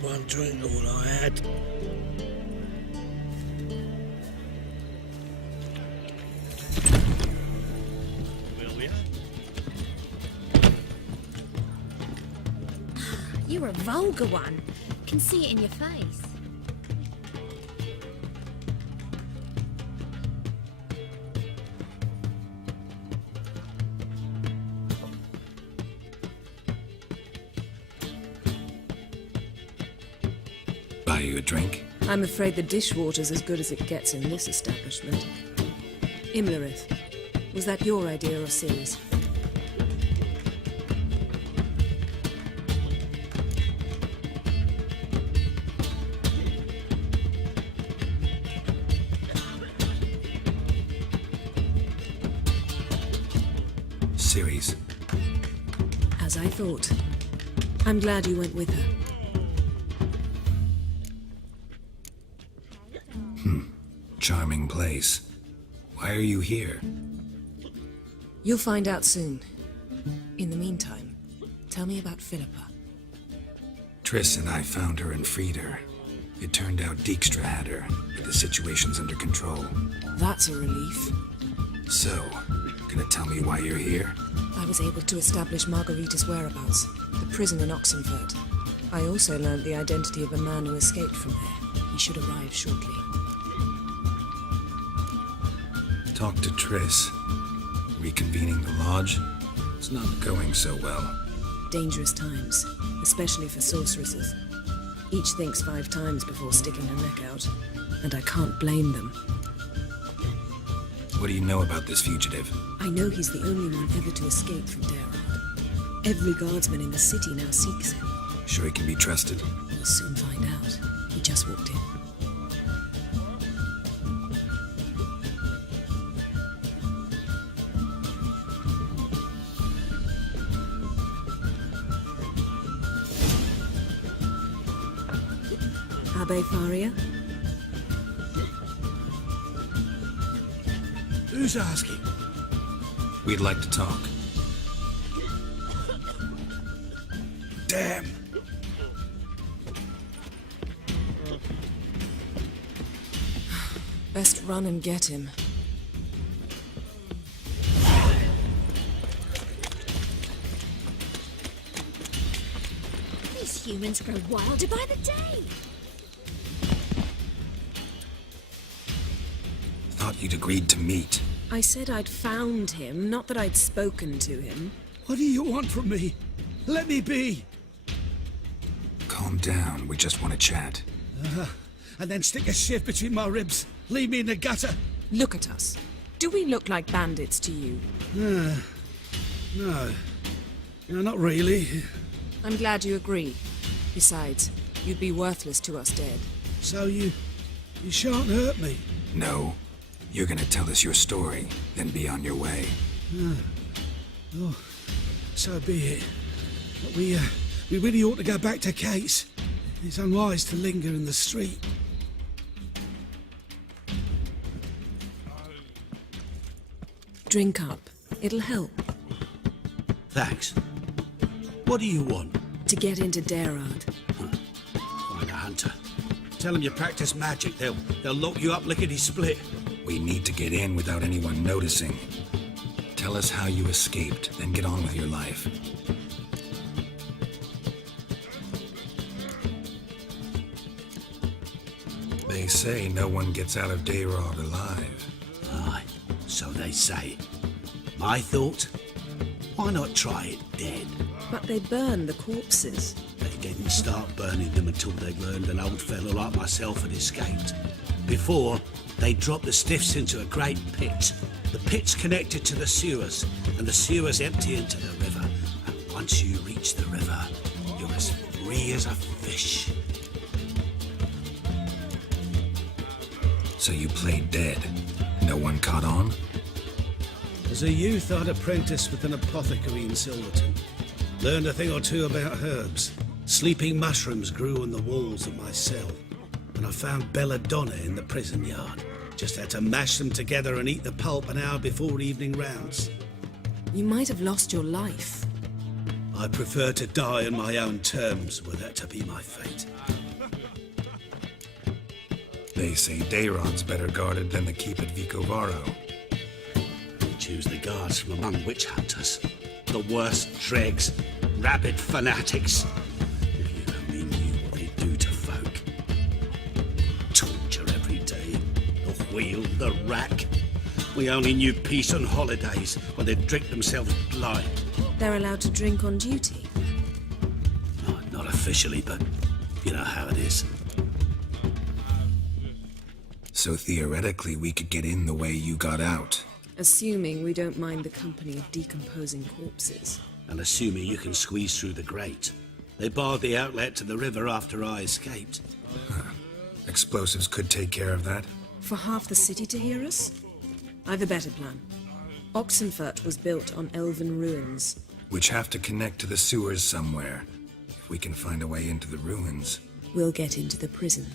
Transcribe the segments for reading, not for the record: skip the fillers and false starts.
One drink all I had. Where we at? You're a vulgar one. Can see it in your face. Buy you a drink? I'm afraid the dishwater's as good as it gets in this establishment. Imlerith, was that your idea or Ciri's? Ciri's. As I thought. I'm glad you went with her. Charming place. Why are you here? You'll find out soon. In the meantime, tell me about Philippa. Triss and I found her and freed her. It turned out Dijkstra had her, but the situation's under control. That's a relief. So, gonna tell me why you're here? I was able to establish Margarita's whereabouts, the prison in Oxenfurt. I also learned the identity of a man who escaped from there. He should arrive shortly. Talk to Triss. Reconvening the lodge? It's not going so well. Dangerous times, especially for sorceresses. Each thinks 5 times before sticking her neck out, and I can't blame them. What do you know about this fugitive? I know he's the only one ever to escape from Geralt. Every guardsman in the city now seeks him. Sure he can be trusted? We'll soon find out. He just walked in. Abbe Faria? Who's asking? We'd like to talk. Damn. Best run and get him. These humans grow wilder by the day. Thought you'd agreed to meet. I said I'd found him, not that I'd spoken to him. What do you want from me? Let me be. Calm down, we just want to chat. And then stick a shiv between my ribs. Leave me in the gutter. Look at us. Do we look like bandits to you? No, not really. I'm glad you agree. Besides, you'd be worthless to us dead. So you shan't hurt me. No. You're gonna tell us your story, then be on your way. Oh, so be it. But we really ought to go back to Kate's. It's unwise to linger in the street. Drink up. It'll help. Thanks. What do you want? To get into Geralt. Find a hunter. Tell them you practice magic. They'll lock you up lickety-split. We need to get in without anyone noticing. Tell us how you escaped, then get on with your life. They say no one gets out of Geralt alive. Aye, so they say. My thought? Why not try it dead? But they burn the corpses. They didn't start burning them until they learned an old fellow like myself had escaped. Before, they dropped the stiffs into a great pit. The pit's connected to the sewers, and the sewers empty into the river. And once you reach the river, you're as free as a fish. So you played dead. No one caught on? As a youth, I'd apprenticed with an apothecary in Silverton. Learned a thing or two about herbs. Sleeping mushrooms grew on the walls of my cell. And I found belladonna in the prison yard. Just had to mash them together and eat the pulp an hour before evening rounds. You might have lost your life. I prefer to die on my own terms, were that to be my fate. They say Dayrod's better guarded than the keep at Vicovaro. We choose the guards from among witch hunters. The worst dregs, rabid fanatics. If you only knew what they do to folk. Torture every day. The wheel, the rack. We only knew peace on holidays when they'd drink themselves blind. They're allowed to drink on duty. Oh, not officially, but you know how it is. So theoretically, we could get in the way you got out. Assuming we don't mind the company of decomposing corpses. And assuming you can squeeze through the grate. They barred the outlet to the river after I escaped. Explosives could take care of that. For half the city to hear us? I've a better plan. Oxenfurt was built on elven ruins. Which have to connect to the sewers somewhere. If we can find a way into the ruins. We'll get into the prison.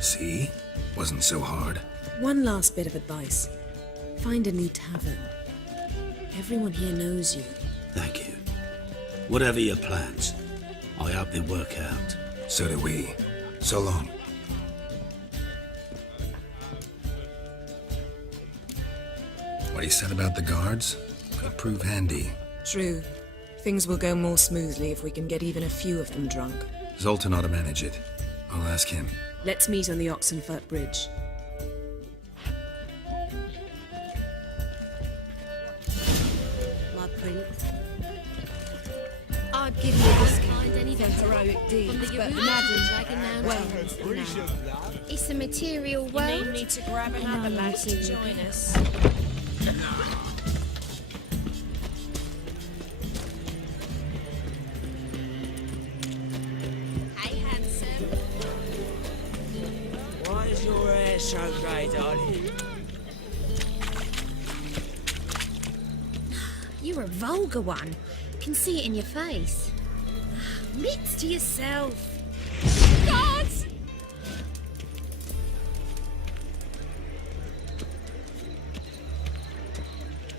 See? Wasn't so hard. One last bit of advice. Find a new tavern. Everyone here knows you. Thank you. Whatever your plans, I hope they work out. So do we. So long. What he said about the guards could prove handy. True. Things will go more smoothly if we can get even a few of them drunk. Zoltan ought to manage it. I'll ask him. Let's meet on the Oxenfurt Bridge. My prince. I'd give you a discount any better. Heroic deeds, On the but Eurasian madam, Dragon Mountains, you know. It's a material you world. need me to grab another and lad to to- join us. Hey, handsome. Why is your hair so grey, darling? You're a vulgar one. Can see it in your face. Mitts to yourself. God!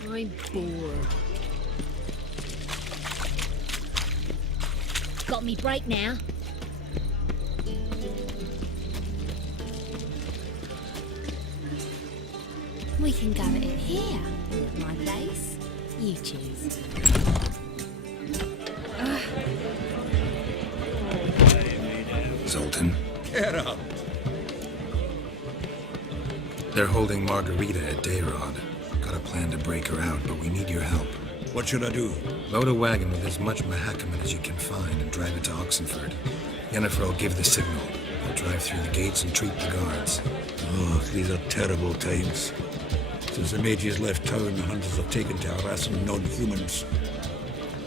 I'm bored. Got me break now. We can go at it here, at my place. You choose. Zoltan. Get up. They're holding Margarita at Dayrod. Got a plan to break her out, but we need your help. What should I do? Load a wagon with as much Mahakaman as you can find and drive it to Oxenford. Yennefer will give the signal. They'll drive through the gates and treat the guards. Oh, these are terrible times. Since the mages left town, the hunters have taken to harassing non-humans.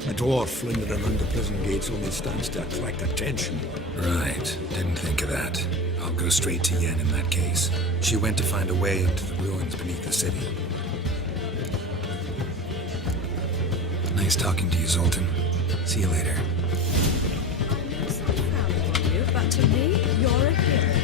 A dwarf lingering around the prison gates only stands to attract attention. Right. Didn't think of that. I'll go straight to Yen in that case. She went to find a way into the ruins beneath the city. Nice talking to you, Zoltan. See you later. I'm so proud of you, but to me, you're a hero.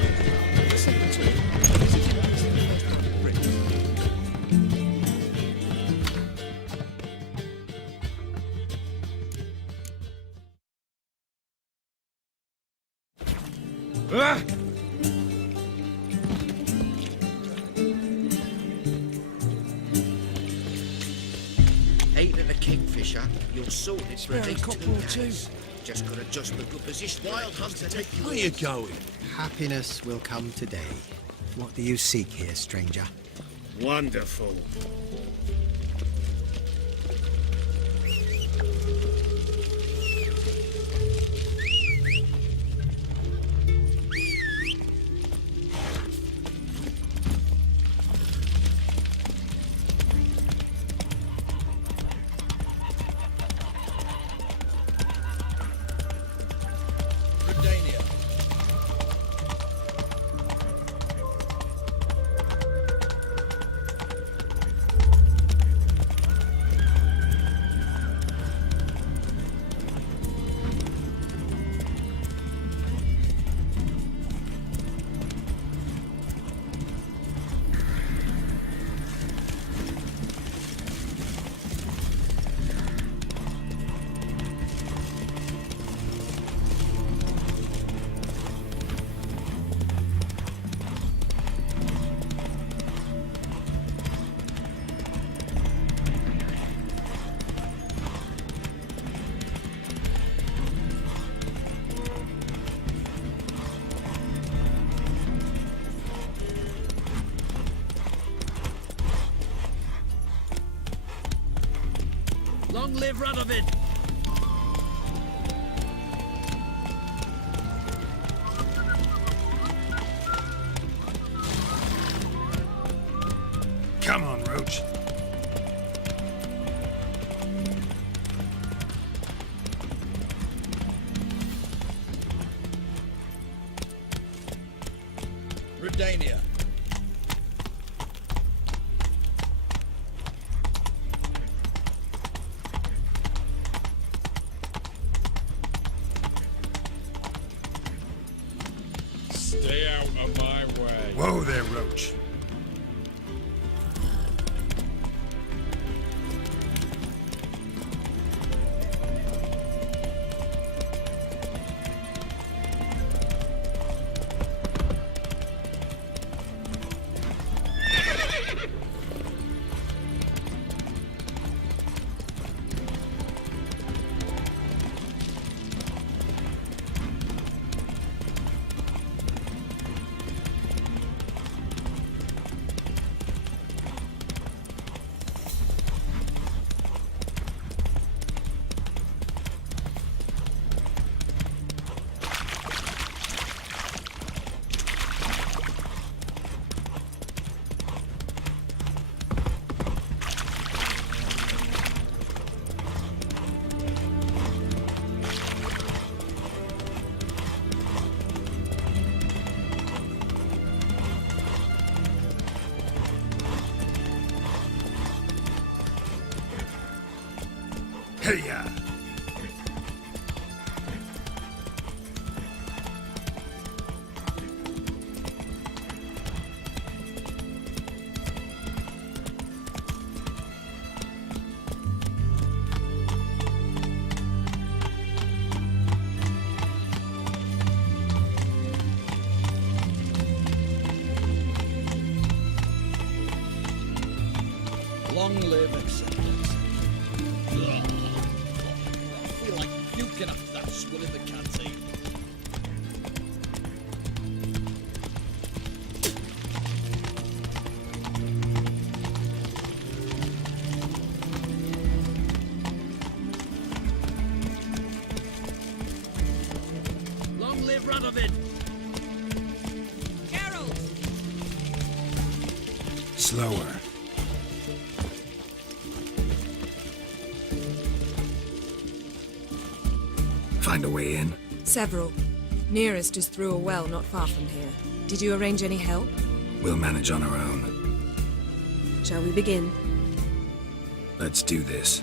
Eight of the Kingfisher, you're sorted for at least 2 couple days. Just got to adjust the good position. Wild hunter, take you. Where you going? Happiness will come today. What do you seek here, stranger? Wonderful. Long live Radovid! Come on, Roach. Redania. Stay out of my way. Whoa there, Roach. Hey-ya! Long live acceptance. Ugh. I feel like puking after that swill in the canteen. Long live Radovid! Geralt! Slower. Find a way in? Several. Nearest is through a well not far from here. Did you arrange any help? We'll manage on our own. Shall we begin? Let's do this.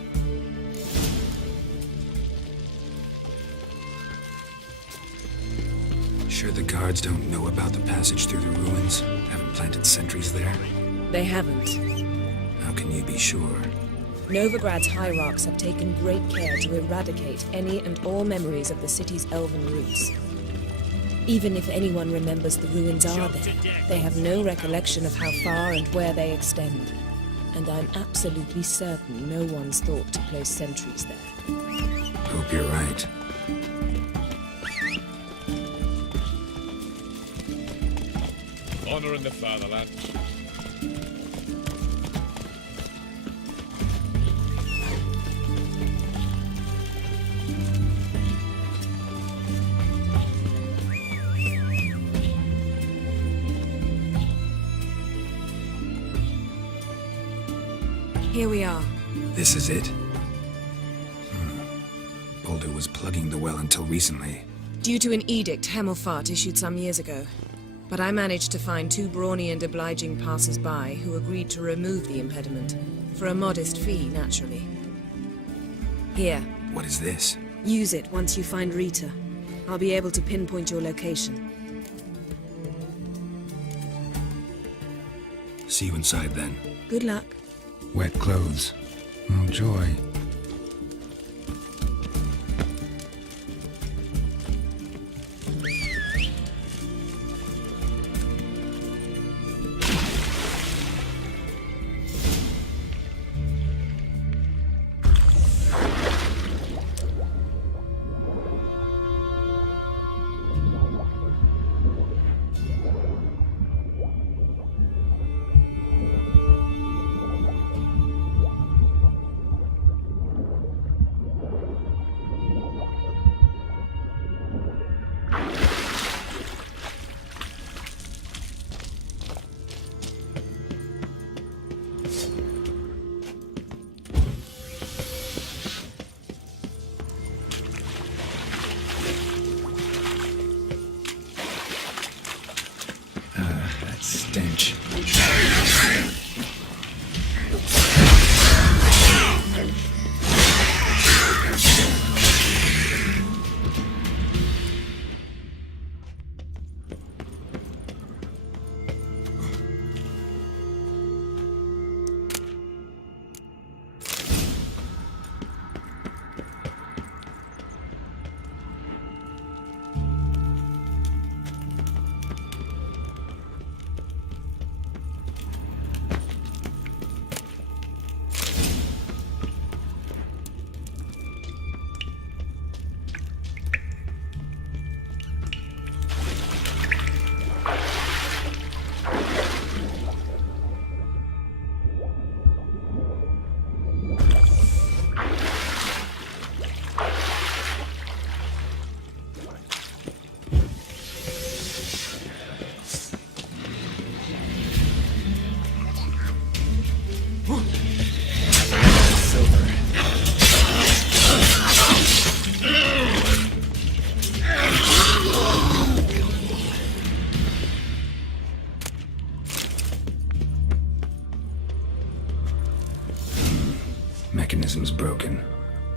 Sure the guards don't know about the passage through the ruins? Haven't planted sentries there? They haven't. How can you be sure? Novigrad's hierarchs have taken great care to eradicate any and all memories of the city's elven roots. Even if anyone remembers the ruins are there, they have no recollection of how far and where they extend. And I'm absolutely certain no one's thought to place sentries there. Hope you're right. Honor in the fatherland. Here we are. This is it. Boulder was plugging the well until recently. Due to an edict Hemelfart issued some years ago. But I managed to find two brawny and obliging passers-by who agreed to remove the impediment. For a modest fee, naturally. Here, What is this? use it once you find Rita. I'll be able to pinpoint your location. See you inside then. Good luck. Wet clothes. Oh, joy.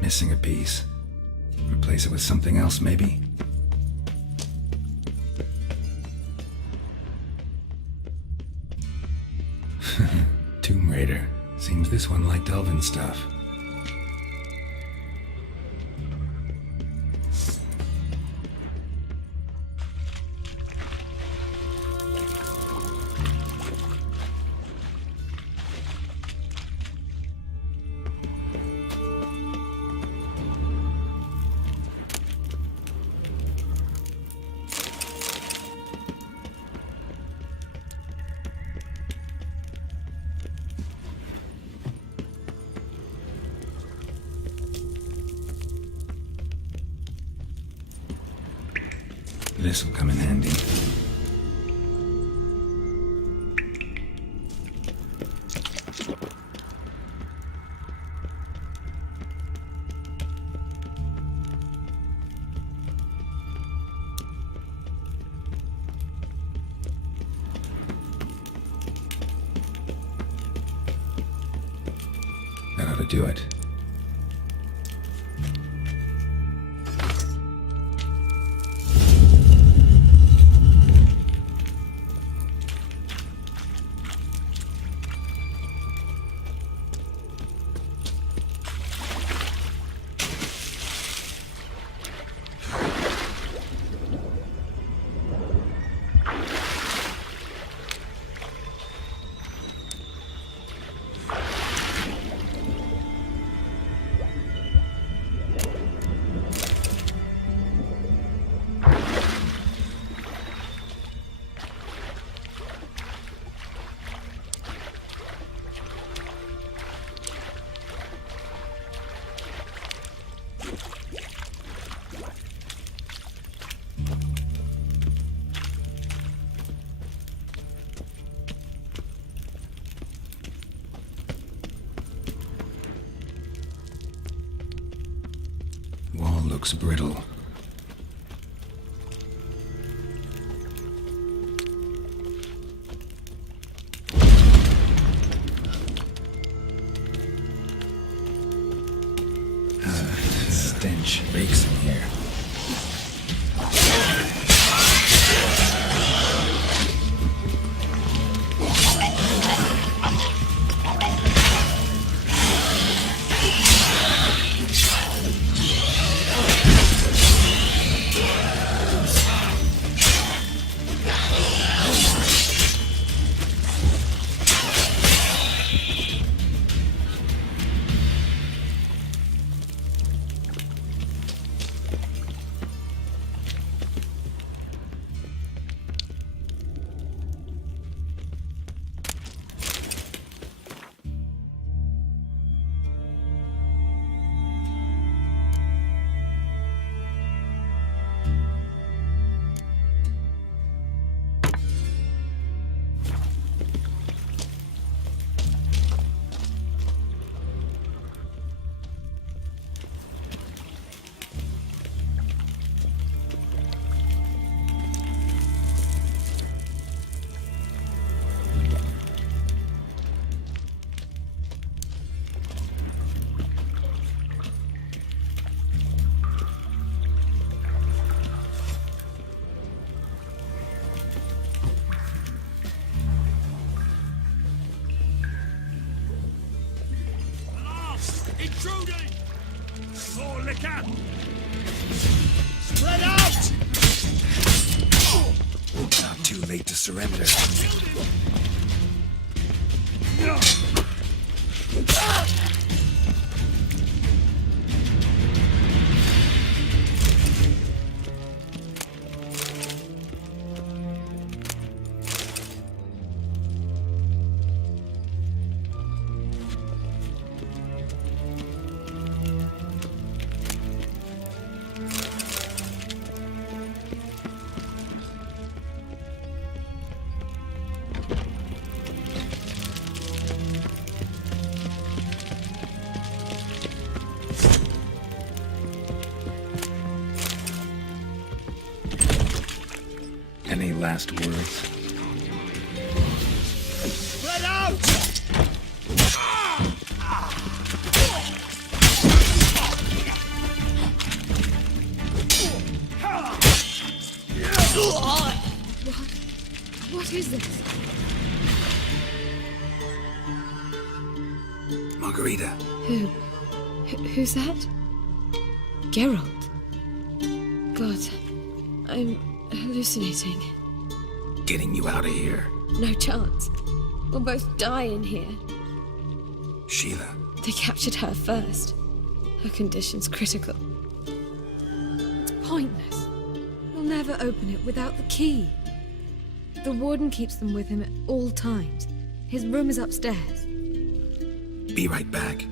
Missing a piece. Replace it with something else, maybe? Tomb Raider. Seems this one liked elven stuff. This'll come in handy. That ought to do it. Wall looks brittle. Stench reeks in here. Intruding! More liquor! Spread out! Not too late to surrender. Any last words? Spread out! Who's this? Margarita. Who's that? Geralt. God, I'm hallucinating. Getting you out of here. No chance. We'll both die in here. Sheila. They captured her first. Her condition's critical. It's pointless. We'll never open it without the key. The warden keeps them with him at all times. His room is upstairs. Be right back.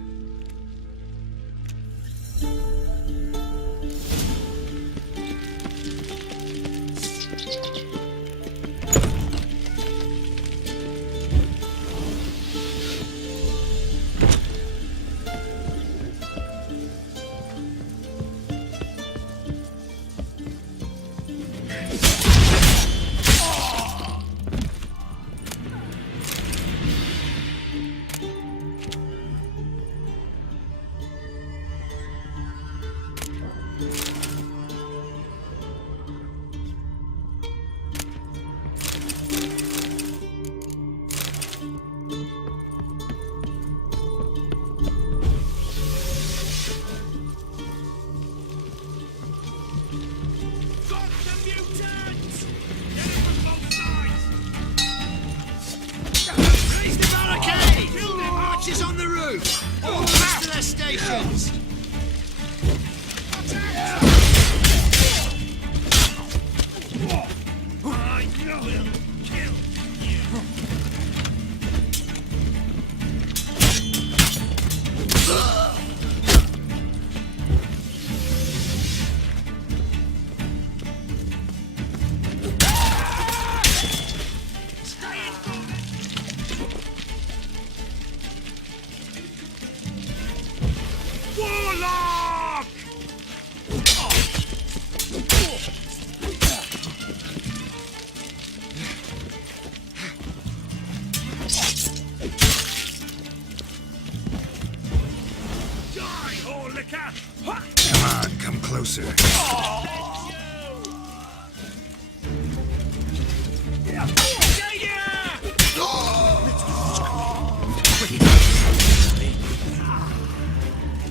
Come on, come closer.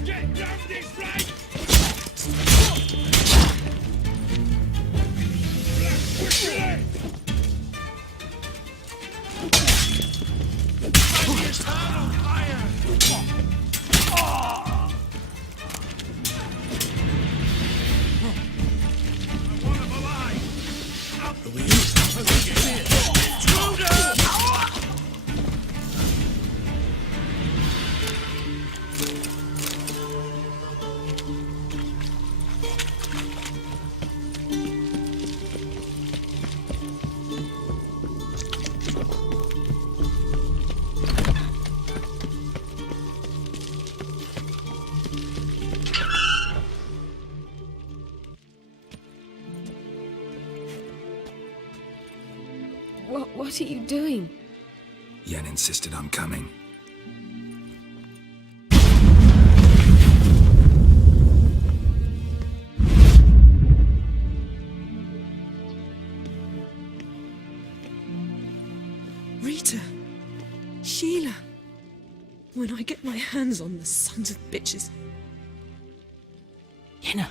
Get down this way! What are you doing? Yen insisted on coming. Rita. Sheila. When I get my hands on the sons of bitches. Yenna,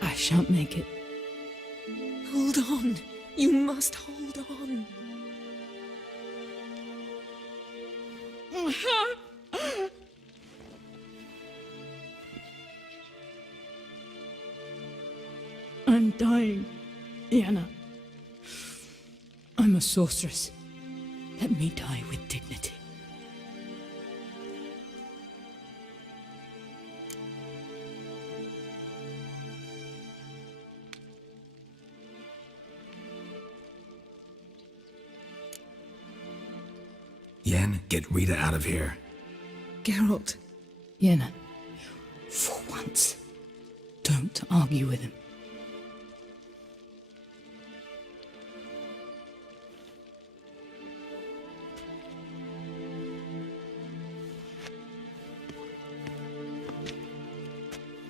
I shan't make it. Hold on. You must hold on. I'm dying, Yenna. I'm a sorceress. Let me die with dignity. Yen, get Rita out of here. Geralt. Yenna, for once, don't argue with him.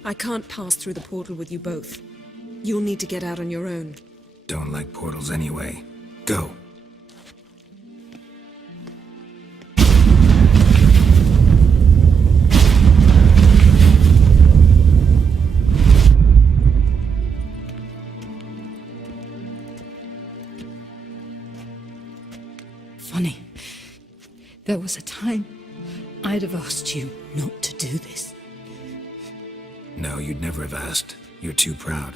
I can't pass through the portal with you both. You'll need to get out on your own. Don't like portals anyway. Go. Funny. There was a time I'd have asked you not to do this. No, you'd never have asked. You're too proud.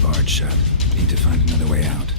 Barred shut. Need to find another way out.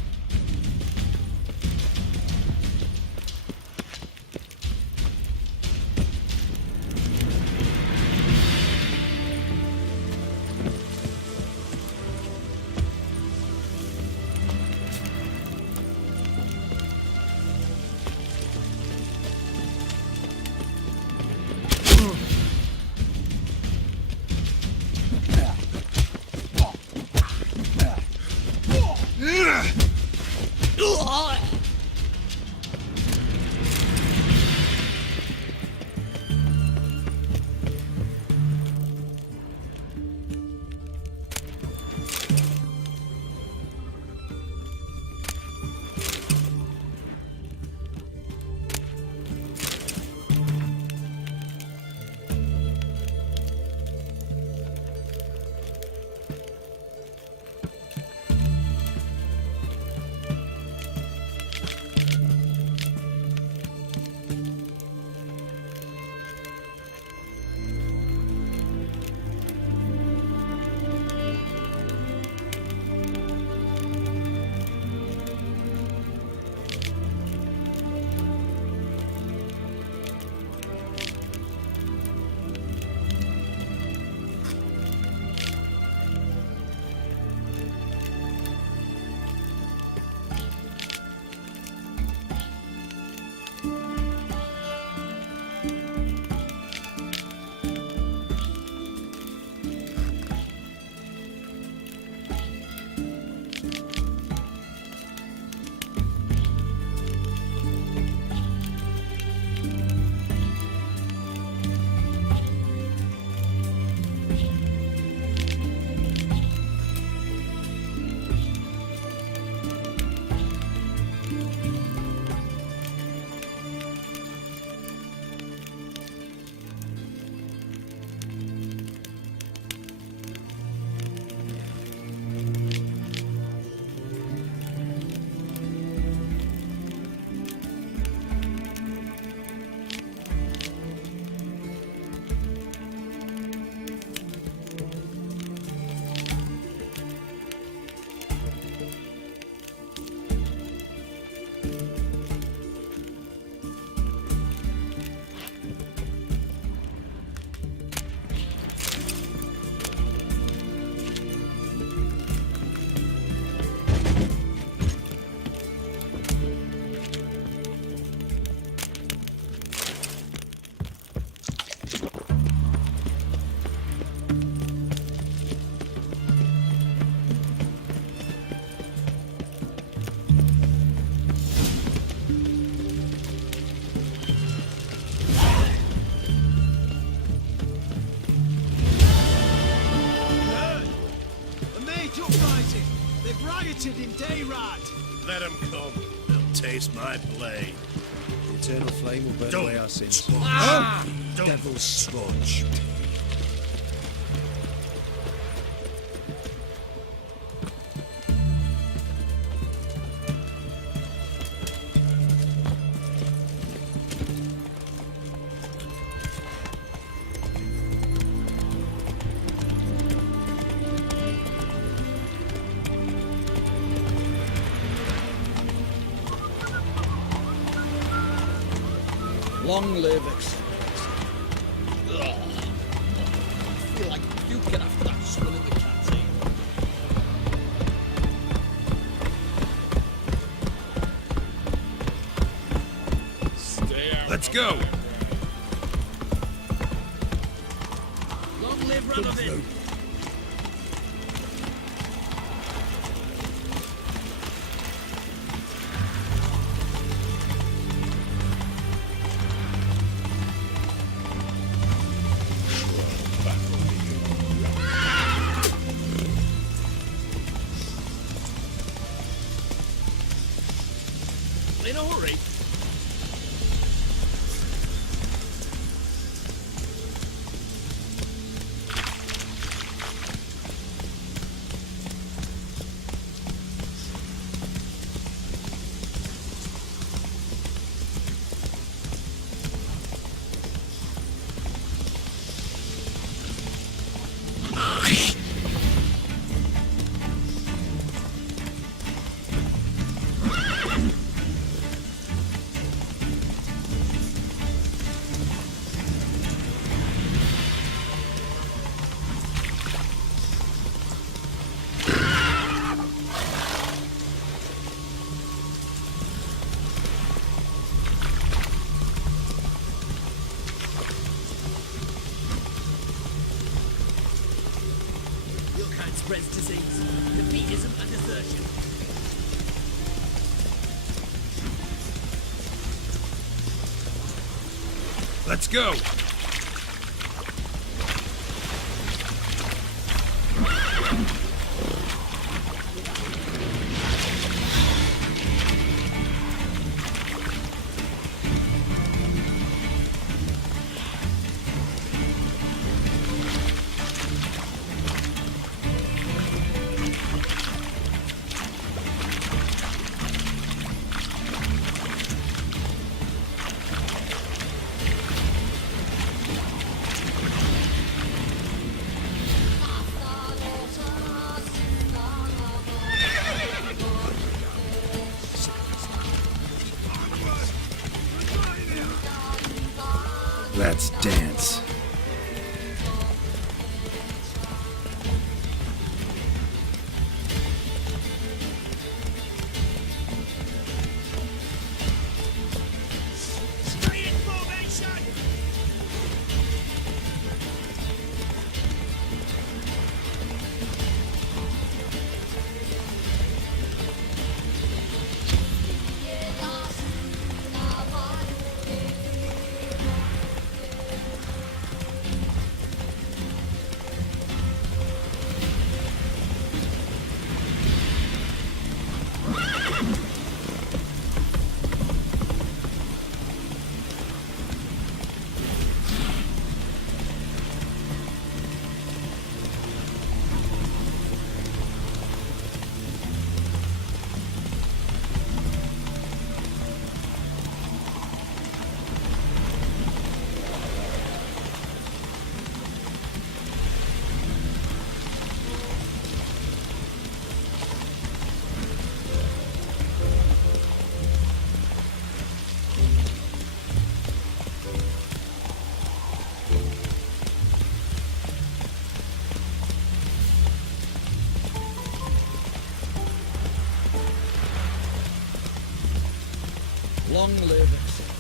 rioted in Dayrad. Let them come. They'll taste my blade. The eternal flame will burn away our sins. Devil's sludge. Long live Excellency. Ugh. I feel like puking after that swill in the canteen. Stay out. Let's go. Long live Radovid. In a hurry. Spreads disease. Defeat isn't a desertion. Let's go. Let's dance. Stay in formation! Long live Excellency.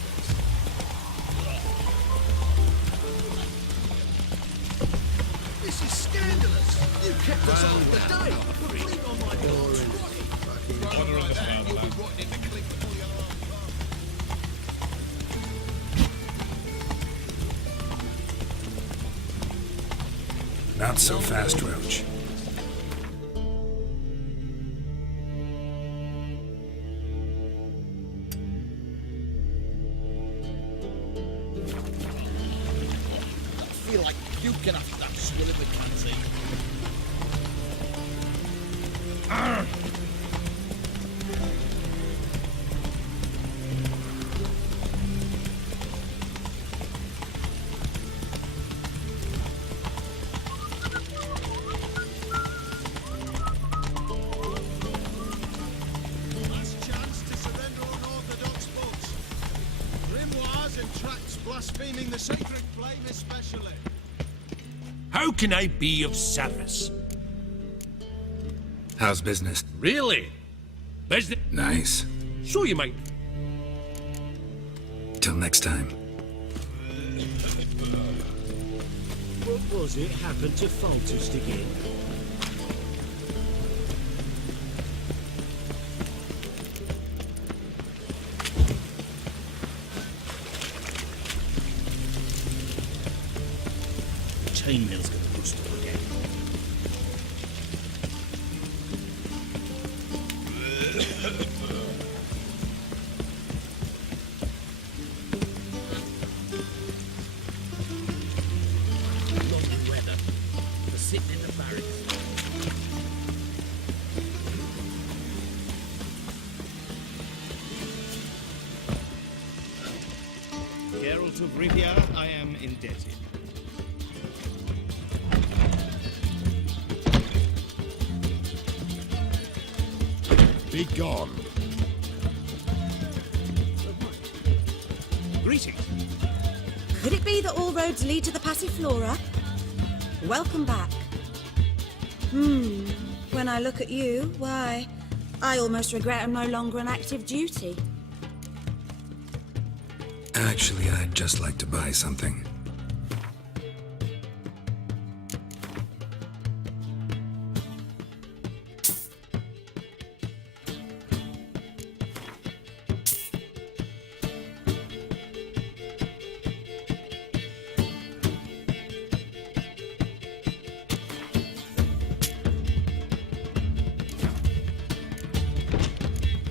This is scandalous. You kept us off the day. Sleep on my door. Honor in the fatherland. Not so fast, Roach. I feel like puking after that swill in the canteen. Last chance to surrender unorthodox boats. Grimoires and track reclaiming the sacred flame especially. How can I be of service? How's business? Really? Business? Nice. So you might. Till next time. What was it happened to Faltist again? Chainmail's gonna boost up again. Lovely weather for sitting in the barracks. Geralt de Rivia, I am indebted. Be gone. Greetings. Could it be that all roads lead to the Passiflora? Welcome back. When I look at you, why, I almost regret I'm no longer on active duty. Actually, I'd just like to buy something.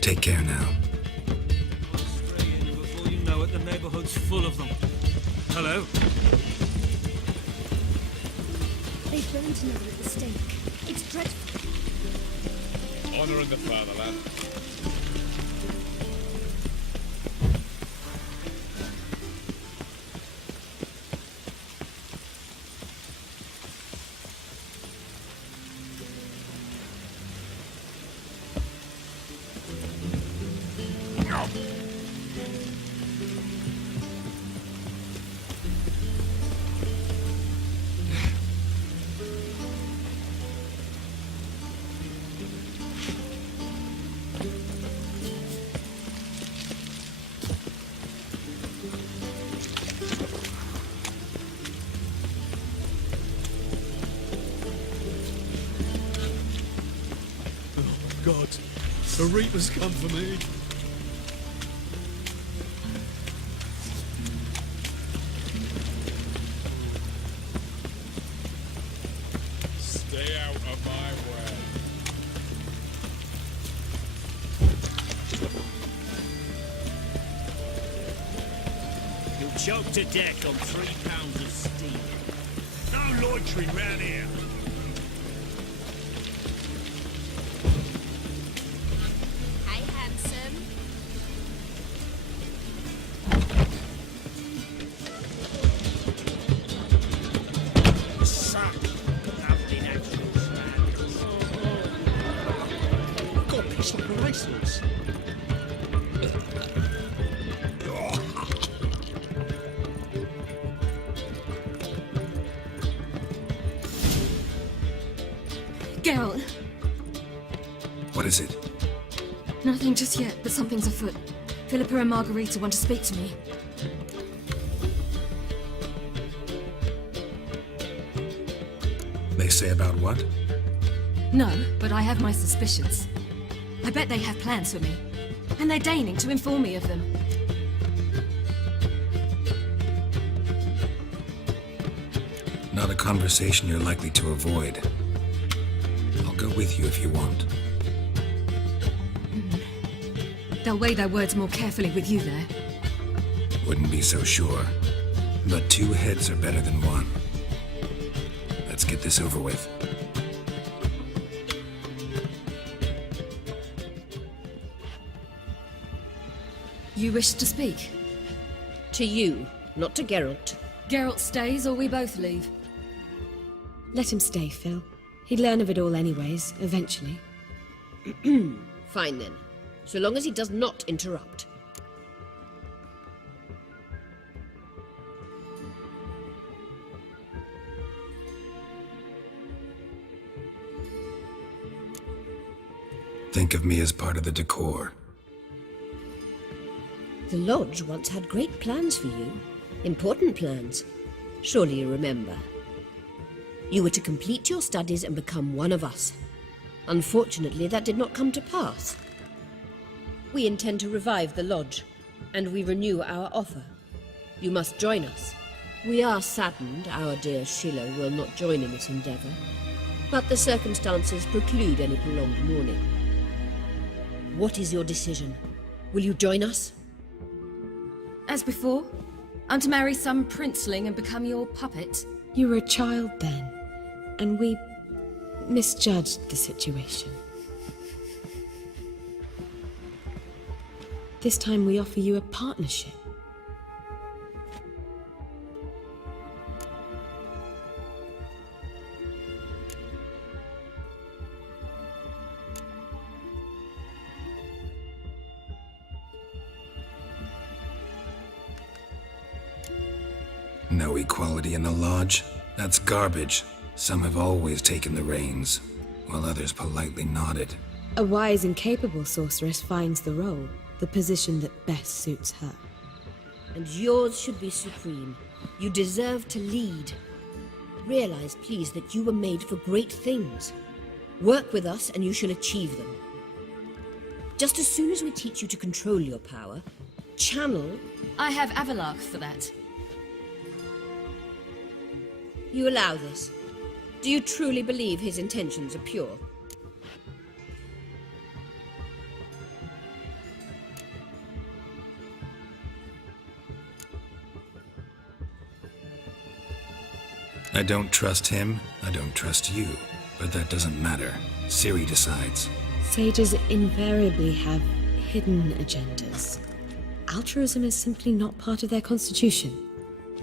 Take care now. Before you know it, the neighborhood's full of them. Hello? They burnt another at the stake. It's dreadful. Honor in the fatherland. God, the Reaper's come for me. Stay out of my way. You'll choke to death on 3 pounds of steel. No loitering round here. Hi, handsome. Suck. Lovely natural standards. God, it's like a racehorse. Geralt, What is it? nothing just yet, but something's afoot. Philippa and Margarita want to speak to me. They say about what? No, but I have my suspicions. I bet they have plans for me, and they're deigning to inform me of them. Not a conversation you're likely to avoid. I'll go with you if you want. They'll weigh their words more carefully with you there. Wouldn't be so sure. But 2 heads are better than 1. Let's get this over with. You wish to speak? To you, not to Geralt. Geralt stays or we both leave? Let him stay, Phil. He'd learn of it all anyways, eventually. Fine then. So long as he does not interrupt. Think of me as part of the decor. The lodge once had great plans for you. Important plans. Surely you remember. You were to complete your studies and become one of us. Unfortunately, that did not come to pass. We intend to revive the lodge, and we renew our offer. You must join us. We are saddened our dear Sheila will not join in this endeavor, but the circumstances preclude any prolonged mourning. What is your decision? Will you join us? As before, I'm to marry some princeling and become your puppet. You were a child then, and we misjudged the situation. This time we offer you a partnership. No equality in the lodge? That's garbage. Some have always taken the reins, while others politely nodded. A wise and capable sorceress finds the role, the position that best suits her. And yours should be supreme. You deserve to lead. Realize, please, that you were made for great things. Work with us and you shall achieve them. Just as soon as we teach you to control your power, channel... I have Avalok for that. You allow this? Do you truly believe his intentions are pure? I don't trust him, I don't trust you. But that doesn't matter. Ciri decides. Sages invariably have hidden agendas. Altruism is simply not part of their constitution.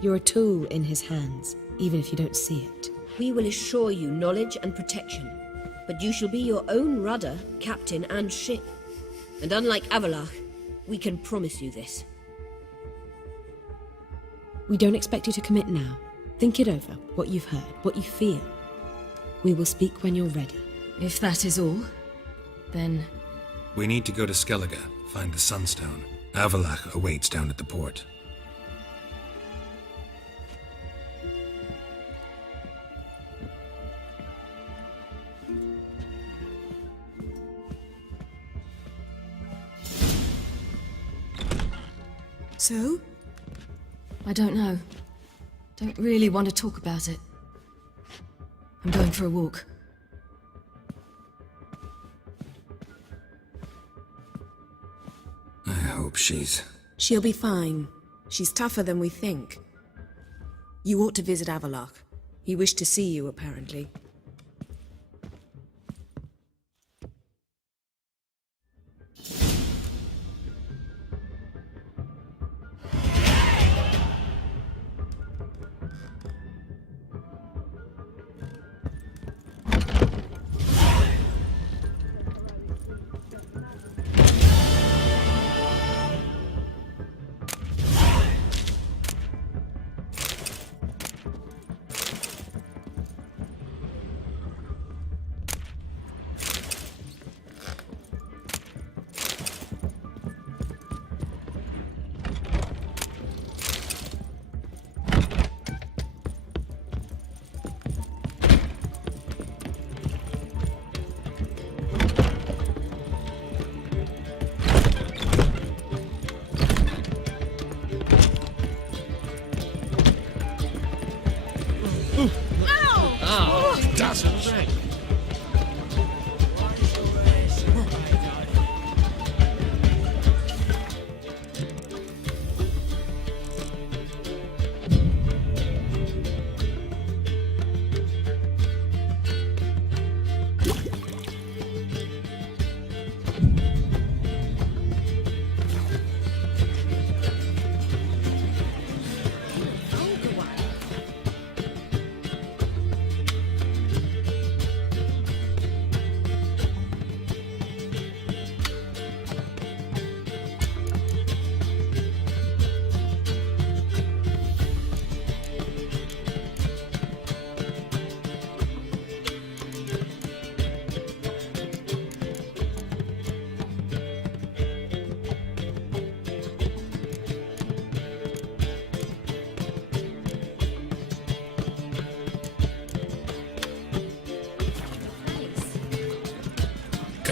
You're a tool in his hands, even if you don't see it. We will assure you knowledge and protection, but you shall be your own rudder, captain, and ship. And unlike Avalok, we can promise you this. We don't expect you to commit now. Think it over, what you've heard, what you feel. We will speak when you're ready. If that is all, then... We need to go to Skellige, find the Sunstone. Avalok awaits down at the port. So? I don't know. Don't really want to talk about it. I'm going for a walk. I hope she's... She'll be fine. She's tougher than we think. You ought to visit Avalok. He wished to see you, apparently.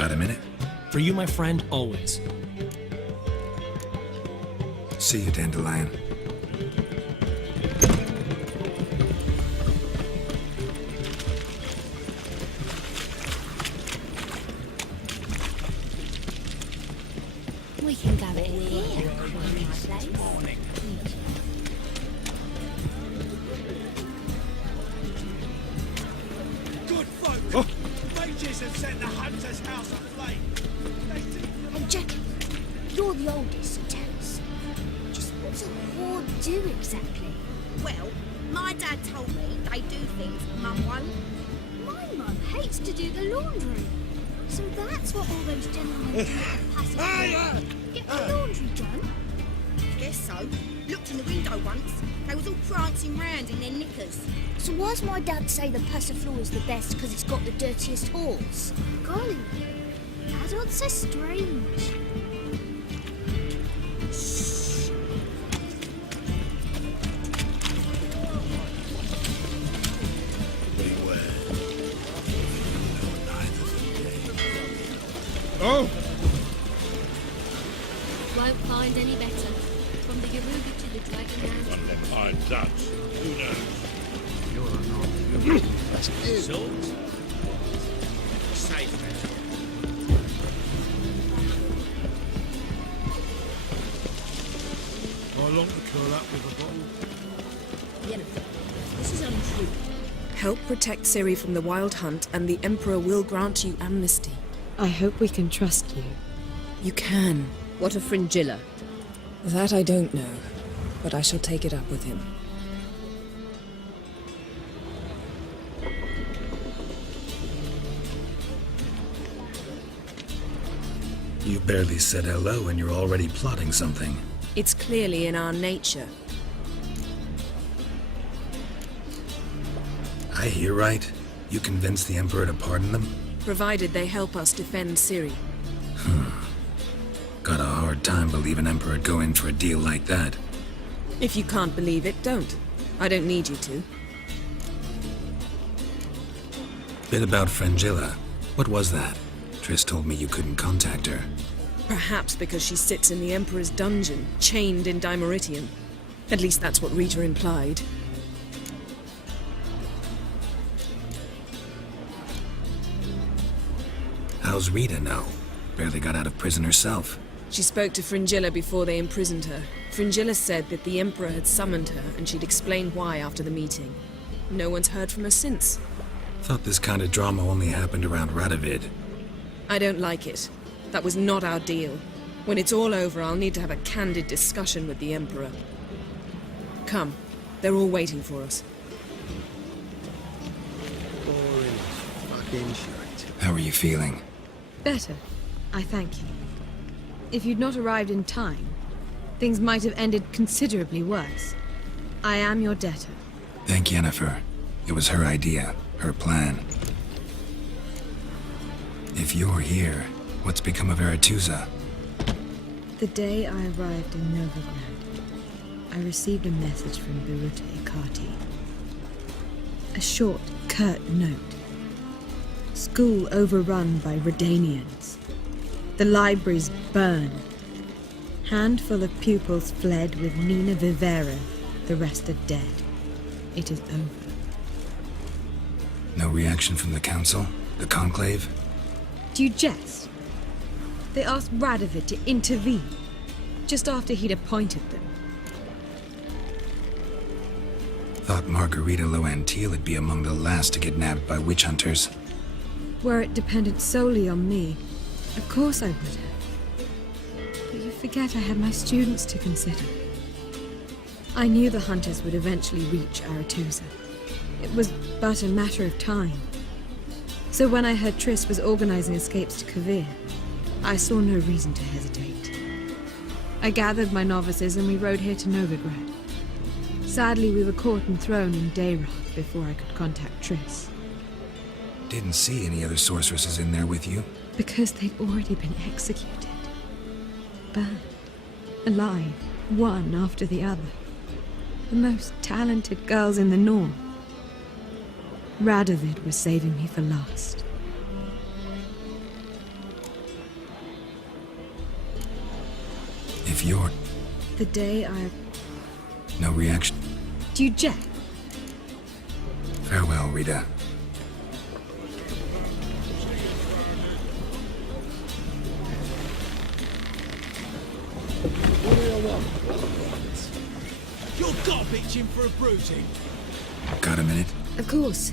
Got a minute? For you, my friend, always. See you, Dandelion. We can go in here. Morning. Good folk! Mages have set the hunter's house aflame. Hey, Jack, you're the oldest, so tell us. Just what's a horde do exactly? Well, my dad told me they do things Mum won't. My mum hates to do the laundry. So that's what all those gentlemen do at the passage. Get the laundry done? Guess so. Looked in the window once. They was all prancing round in their knickers. So why's my dad say the Passiflora's the best because it's got the dirtiest halls? Golly, adults are strange. Oh! Won't find any better. From the Yaruga to the Dragonland. One that finds that. Who knows? You're not. Salt. Safe. I long to curl up with a bottle. Jennifer, this is untrue. Help protect Ciri from the Wild Hunt, and the Emperor will grant you amnesty. I hope we can trust you. You can. What of Fringilla? That I don't know, but I shall take it up with him. You barely said hello and you're already plotting something. It's clearly in our nature. I hear right? You convinced the Emperor to pardon them? Provided they help us defend Ciri. Got a hard time believing Emperor would go in for a deal like that. If you can't believe it, don't. I don't need you to. Bit about Fringilla. What was that? Triss told me you couldn't contact her. Perhaps because she sits in the Emperor's dungeon, chained in Dimeritium. At least that's what Rita implied. How's Rita now? Barely got out of prison herself. She spoke to Fringilla before they imprisoned her. Fringilla said that the Emperor had summoned her and she'd explain why after the meeting. No one's heard from her since. Thought this kind of drama only happened around Radovid. I don't like it. That was not our deal. When it's all over, I'll need to have a candid discussion with the Emperor. Come. They're all waiting for us. Boring fucking shite. How are you feeling? Better. I thank you. If you'd not arrived in time, things might have ended considerably worse. I am your debtor. Thank Yennefer. It was her idea, her plan. If you're here, what's become of Aretusa? The day I arrived in Novigrad, I received a message from Biruta Ikati. A short, curt note. School overrun by Redanians. The libraries burned. Handful of pupils fled with Nina Vivera. The rest are dead. It is over. No reaction from the Council? The Conclave? Do you jest? They asked Radovid to intervene, just after he'd appointed them. Thought Margarita Loantil would be among the last to get nabbed by witch hunters. Were it dependent solely on me, of course I would have. But you forget I had my students to consider. I knew the hunters would eventually reach Aretusa. It was but a matter of time. So when I heard Triss was organizing escapes to Kavir, I saw no reason to hesitate. I gathered my novices and we rode here to Novigrad. Sadly, we were caught and thrown in Dayrod before I could contact Triss. Didn't see any other sorceresses in there with you? Because they'd already been executed. Burned. Alive, one after the other. The most talented girls in the North. Radovid was saving me for last. If you're... The day I... No reaction. Do you jet? Farewell, Rita. What do you want? You're garbage in for a bruising. Got a minute? Of course.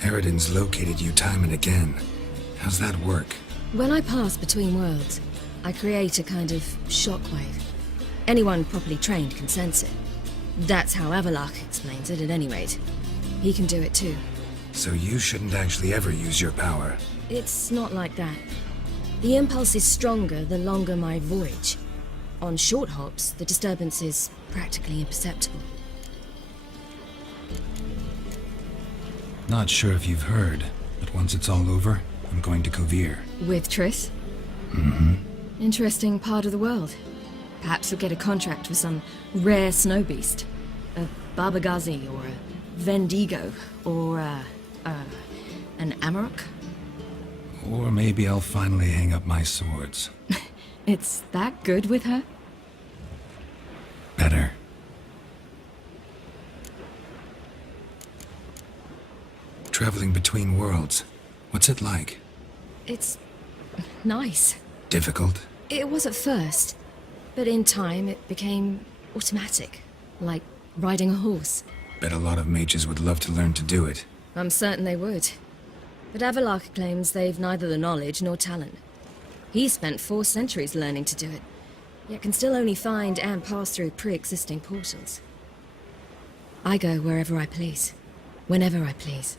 Eridan's located you time and again. How's that work? When I pass between worlds, I create a kind of shockwave. Anyone properly trained can sense it. That's how Avallac'h explains it, at any rate. He can do it too. So you shouldn't actually ever use your power. It's not like that. The impulse is stronger the longer my voyage. On short hops, the disturbance is practically imperceptible. Not sure if you've heard, but once it's all over, I'm going to Kovir. With Triss? Mm-hmm. Interesting part of the world. Perhaps you'll get a contract with some rare snow beast. A Barbagazi, or a Vendigo, or an Amarok. Or maybe I'll finally hang up my swords. It's that good with her? Better. Traveling between worlds, what's it like? It's nice. Difficult? It was at first, but in time it became automatic, like riding a horse. Bet a lot of mages would love to learn to do it. I'm certain they would. But Avallac'h claims they've neither the knowledge nor talent. He spent 4 centuries learning to do it, yet can still only find and pass through pre-existing portals. I go wherever I please, whenever I please.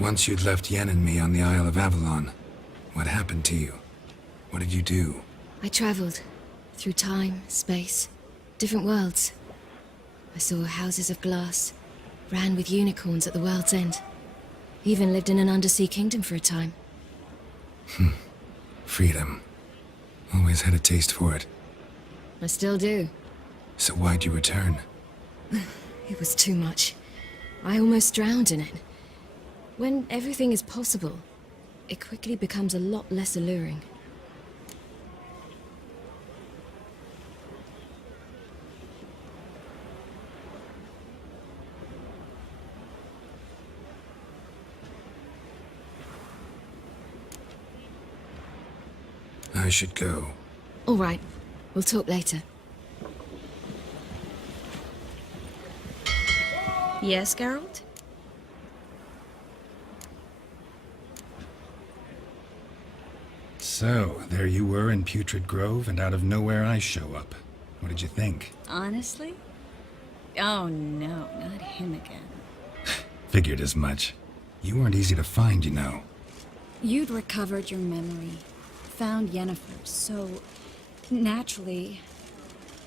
Once you'd left Yen and me on the Isle of Avalon, what happened to you? What did you do? I traveled through time, space, different worlds. I saw houses of glass, ran with unicorns at the world's end. Even lived in an undersea kingdom for a time. Freedom. Always had a taste for it. I still do. So why'd you return? It was too much. I almost drowned in it. When everything is possible, it quickly becomes a lot less alluring. I should go. All right. We'll talk later. Yes, Geralt? So, there you were in Putrid Grove, and out of nowhere I show up. What did you think? Honestly? Oh no, not him again. Figured as much. You weren't easy to find, you know. You'd recovered your memory, found Yennefer, so naturally,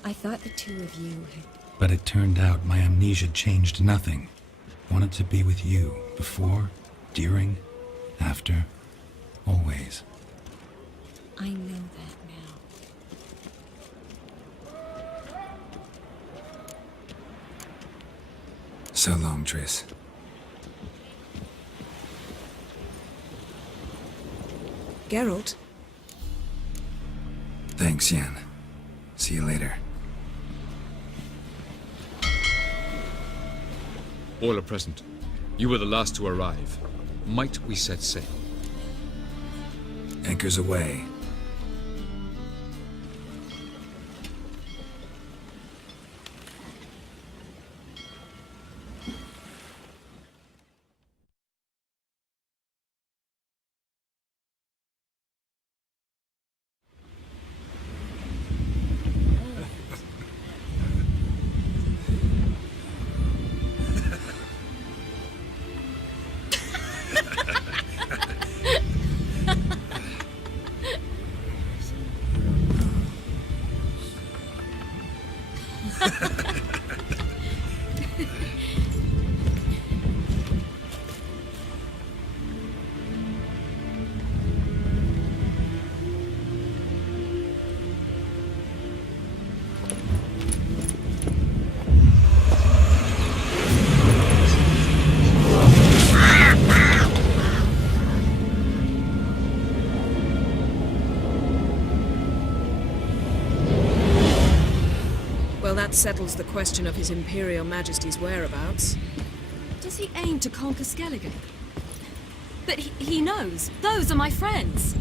I thought the two of you had... But it turned out my amnesia changed nothing. Wanted to be with you, before, during, after, always. I know that now. So long, Triss. Geralt? Thanks, Yen. See you later. All are present. You were the last to arrive. Might we set sail? Anchors away. settles the question of His Imperial Majesty's whereabouts. Does he aim to conquer Skellige? But he knows. Those are my friends.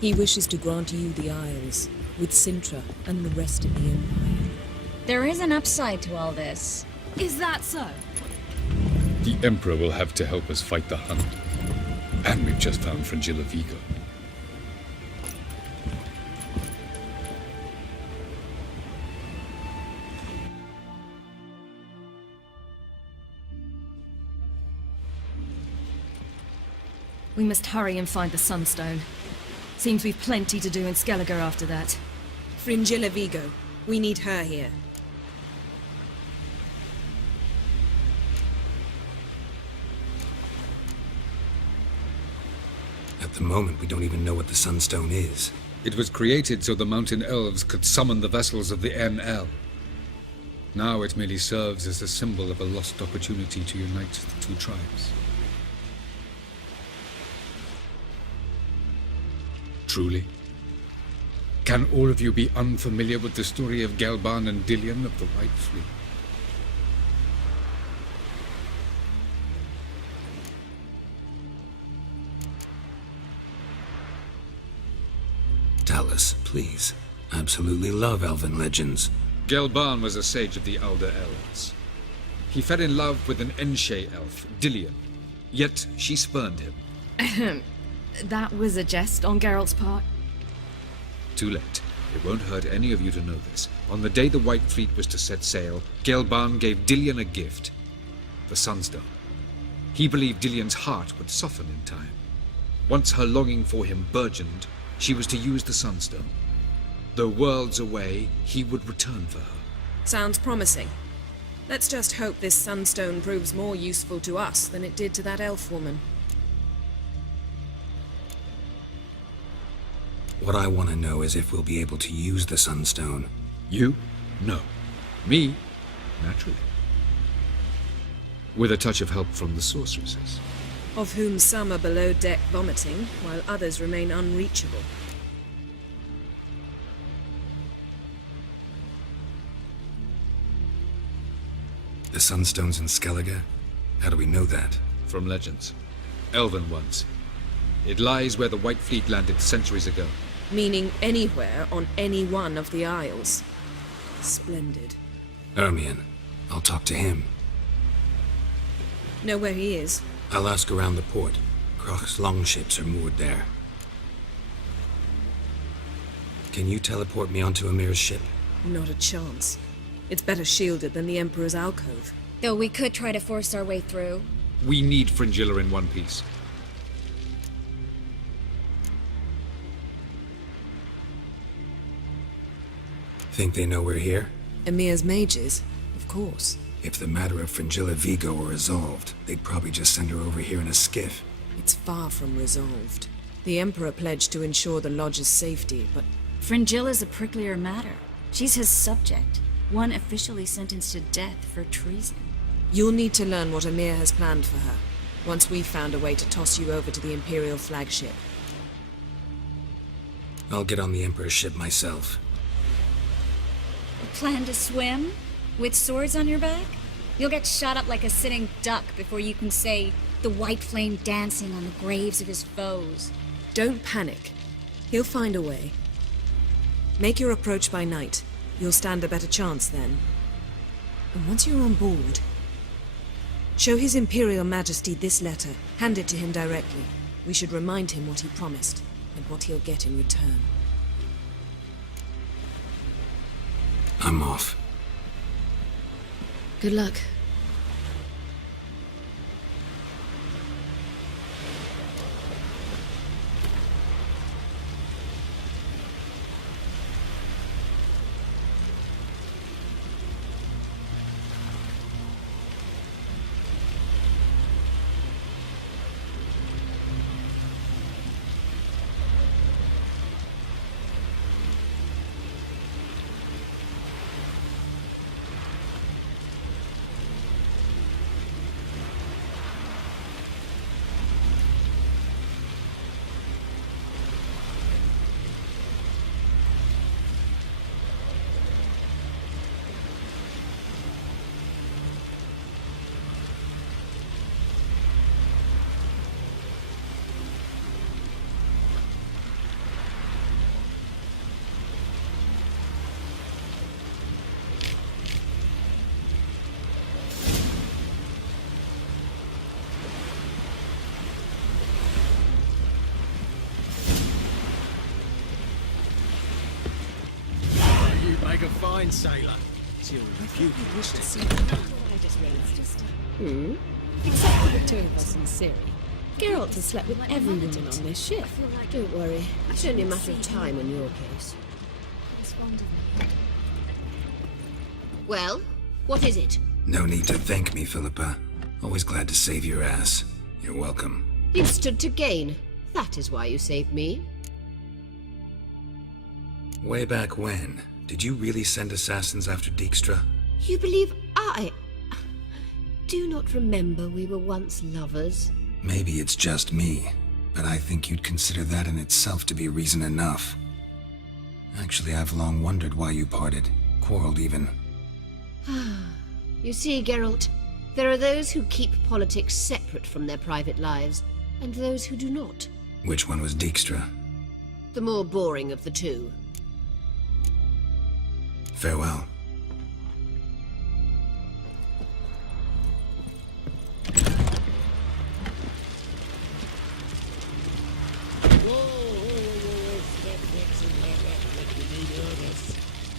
He wishes to grant you the Isles, with Sintra and the rest of the Empire. There is an upside to all this. Is that so? The Emperor will have to help us fight the Hunt. And we've just found Fringilla Vigo. We must hurry and find the Sunstone. Seems we've plenty to do in Skellige after that. Fringilla Vigo. We need her here. At the moment, we don't even know what the Sunstone is. It was created so the Mountain Elves could summon the vessels of the NL. Now it merely serves as a symbol of a lost opportunity to unite the two tribes. Truly? Can all of you be unfamiliar with the story of Gelban and Dillion of the White Fleet? Tell us, please. I absolutely love elven legends. Gelban was a sage of the Elder Elves. He fell in love with an Enshe elf, Dillion. Yet she spurned him. That was a jest on Geralt's part. Too late. It won't hurt any of you to know this. On the day the White Fleet was to set sail, Gelban gave Dillion a gift. The Sunstone. He believed Dillion's heart would soften in time. Once her longing for him burgeoned, she was to use the Sunstone. Though worlds away, he would return for her. Sounds promising. Let's just hope this Sunstone proves more useful to us than it did to that elf woman. What I want to know is if we'll be able to use the Sunstone. You? No. Me? Naturally. With a touch of help from the sorceresses. Of whom some are below deck vomiting, while others remain unreachable. The Sunstone's in Skellige? How do we know that? From legends. Elven ones. It lies where the White Fleet landed centuries ago. Meaning anywhere on any one of the Isles. Splendid. Ermion. I'll talk to him. Know where he is? I'll ask around the port. Croc's longships are moored there. Can you teleport me onto Amir's ship? Not a chance. It's better shielded than the Emperor's alcove. Though we could try to force our way through. We need Fringilla in one piece. Think they know we're here? Emir's mages? Of course. If the matter of Fringilla Vigo were resolved, they'd probably just send her over here in a skiff. It's far from resolved. The Emperor pledged to ensure the Lodge's safety, but... Fringilla's a pricklier matter. She's his subject, one officially sentenced to death for treason. You'll need to learn what Emir has planned for her, once we've found a way to toss you over to the Imperial flagship. I'll get on the Emperor's ship myself. Plan to swim? With swords on your back? You'll get shot up like a sitting duck before you can say the white flame dancing on the graves of his foes. Don't panic. He'll find a way. Make your approach by night. You'll stand a better chance then. And once you're on board, show His Imperial Majesty this letter. Hand it to him directly. We should remind him what he promised, and what he'll get in return. I'm off. Good luck. fine sailor. It's your few wish to see the brightest just. Except for the two of us in Syria. Geralt has slept with every woman on this ship. Don't worry. It's only a matter of time in your case. He's fond of me. Well, what is it? No need to thank me, Philippa. Always glad to save your ass. You're welcome. You stood to gain. That is why you saved me. Way back when, did you really send assassins after Dijkstra? You believe I do not remember we were once lovers? Maybe it's just me, but I think you'd consider that in itself to be reason enough. Actually, I've long wondered why you parted, quarreled even. You see, Geralt, there are those who keep politics separate from their private lives, and those who do not. Which one was Dijkstra? The more boring of the two. Farewell.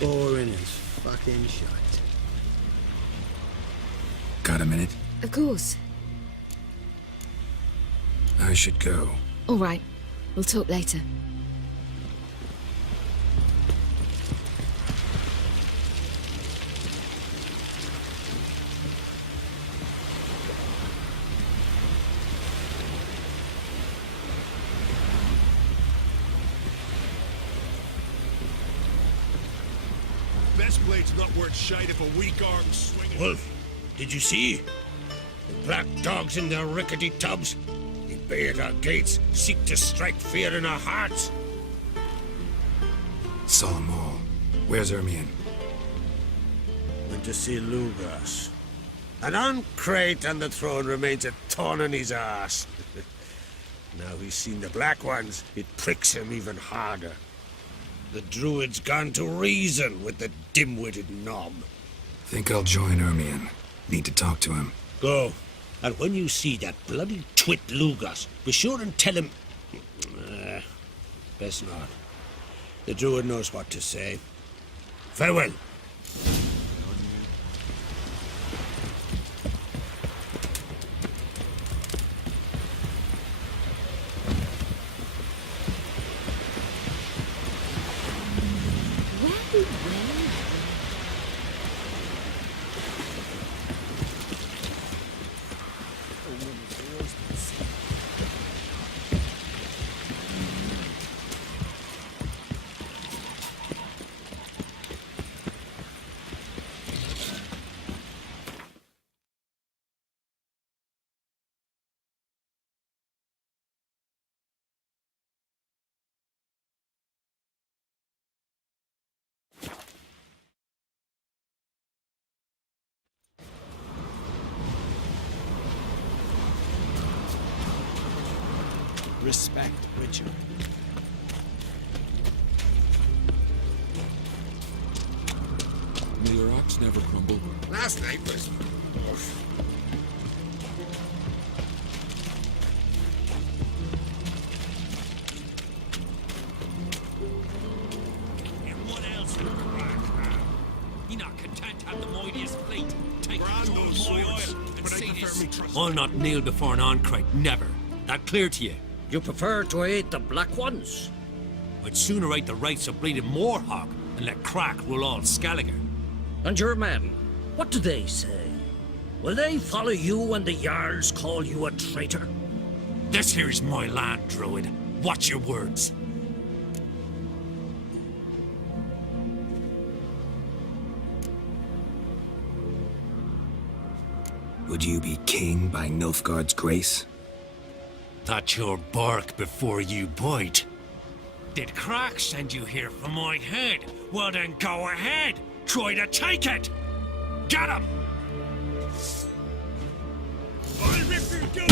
Boring as fucking shite. Got a minute? Of course. I should go. All right. We'll talk later. Best blade's not worth shite if a weak arm swinging. Wolf, did you see? The black dogs in their rickety tubs. They bay at our gates, seek to strike fear in our hearts. Saw them all. Where's Ermion? Went to see Lugas. An uncrate on the throne remains a thorn in his arse. Now he's seen the Black Ones, it pricks him even harder. The druid's gone to reason with the dim-witted knob. Think I'll join Ermion. Need to talk to him. Go. And when you see that bloody twit Lugas, be sure and tell him... best not. The druid knows what to say. Farewell. Respect, Richard. May your rocks never crumble. Last night was... And what else would the rock have? You're not content to have the mightiest fleet. Take control of my oil and say this. I'll not kneel before an Ancrate, never. That clear to you? You prefer to aid the Black Ones? I'd sooner aid the rights of bleeding Moorhog and let Crack rule all Skelliger. And your men, what do they say? Will they follow you when the Jarls call you a traitor? This here's my land, Druid. Watch your words. Would you be king by Nilfgaard's grace? That's your bark before you bite. Did Crack send you here for my head? Well then go ahead. Try to take it. Get him! I'll rip you down.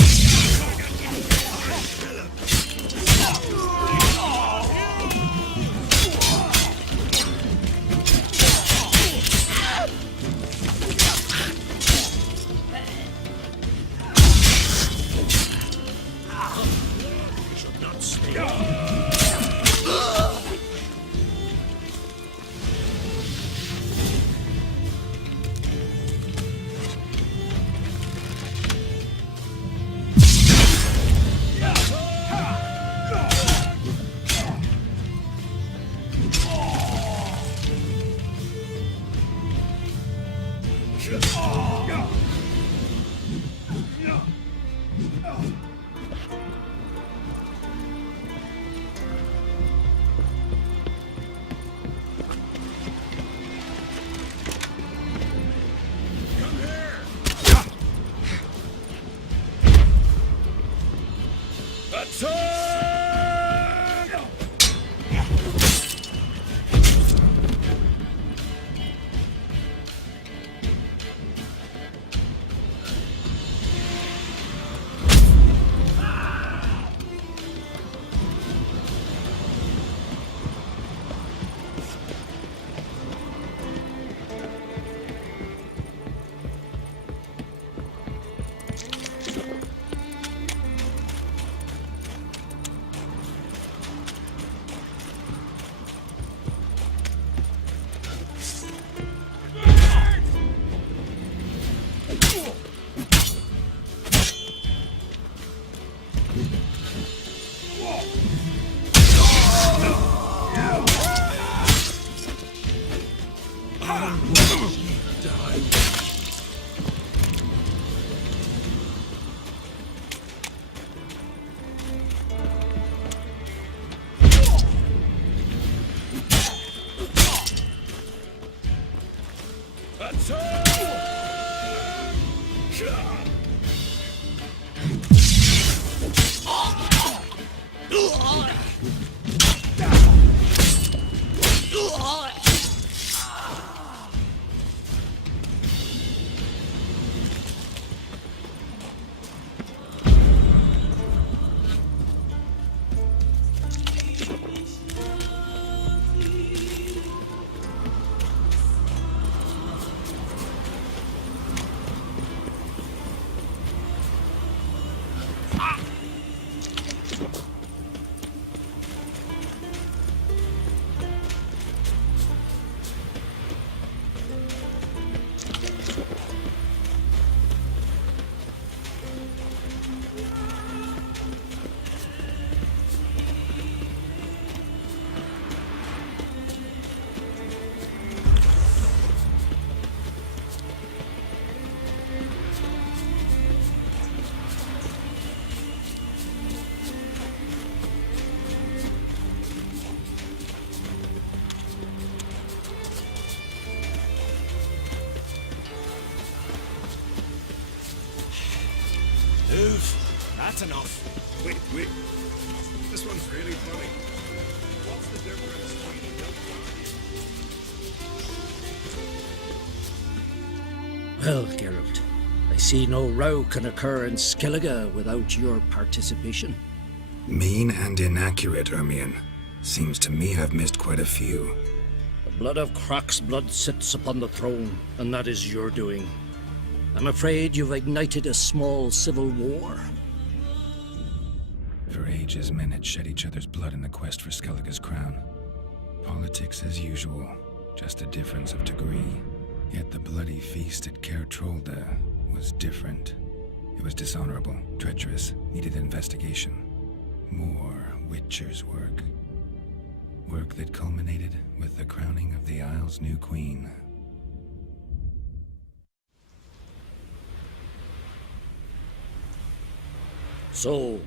That's enough. Wait. This one's really funny. What's the difference between Well, Geralt, I see no row can occur in Skellige without your participation. Mean and inaccurate, Ermion. Seems to me I've missed quite a few. The blood of Croc's blood sits upon the throne, and that is your doing. I'm afraid you've ignited a small civil war. For ages, men had shed each other's blood in the quest for Skellige's crown. Politics as usual, just a difference of degree. Yet the bloody feast at Caer Trolda was different. It was dishonorable, treacherous, needed investigation. More Witcher's work. Work that culminated with the crowning of the Isle's new queen. So,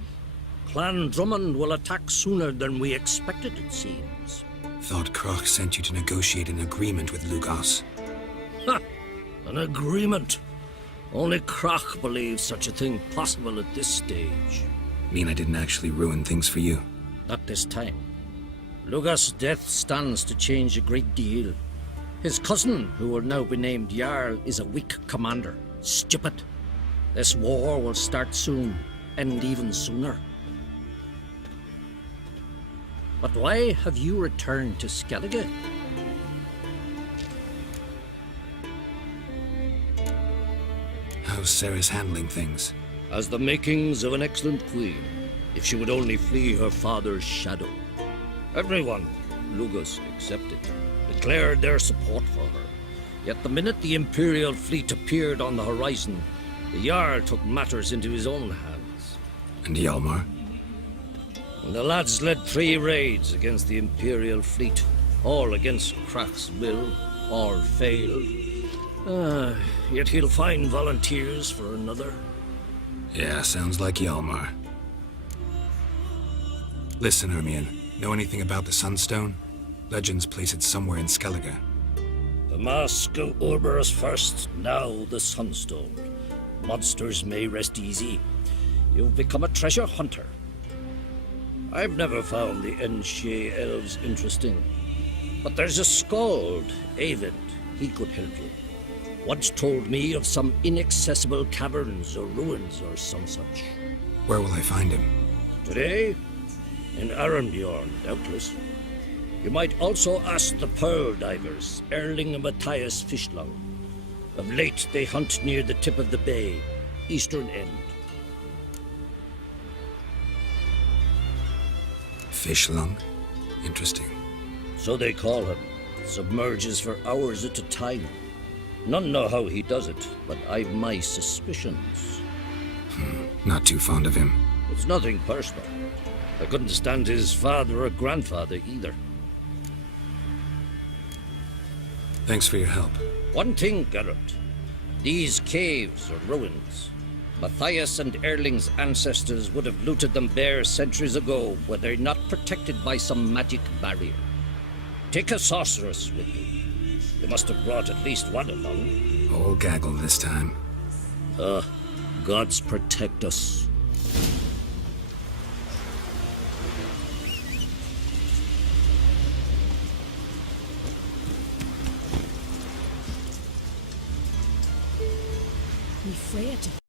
Clan Drummond will attack sooner than we expected, it seems. Thought Croc sent you to negotiate an agreement with Lugos. Ha! An agreement? Only Croc believes such a thing possible at this stage. Mean I didn't actually ruin things for you? Not this time. Lugos' death stands to change a great deal. His cousin, who will now be named Jarl, is a weak commander. Stupid. This war will start soon, end even sooner. But why have you returned to Skellige? How's Sarah's handling things? Has the makings of an excellent queen, if she would only flee her father's shadow. Everyone, Lugos excepted, declared their support for her. Yet the minute the Imperial fleet appeared on the horizon, the Jarl took matters into his own hands. And Hjalmar? The lads led 3 raids against the Imperial fleet, all against Croc's will, all failed. Yet he'll find volunteers for another. Yeah, sounds like Hjalmar. Listen, Ermion, know anything about the Sunstone? Legends place it somewhere in Skellige. The mask of Urberus first, now the Sunstone. Monsters may rest easy. You've become a treasure hunter. I've never found the Enshe elves interesting. But there's a skald, Avid. He could help you. Once told me of some inaccessible caverns or ruins or some such. Where will I find him? Today? In Arambjorn, doubtless. You might also ask the Pearl Divers, Erling and Matthias Fishlung. Of late, they hunt near the tip of the bay, eastern end. Fishlung? Interesting. So they call him. Submerges for hours at a time. None know how he does it, but I've my suspicions. Not too fond of him. It's nothing personal. I couldn't stand his father or grandfather either. Thanks for your help. One thing, Geralt. These caves are ruins. Matthias and Erling's ancestors would have looted them bare centuries ago were they not protected by some magic barrier. Take a sorceress with you. You must have brought at least one along. All gaggle this time. Gods protect us. Need Freya to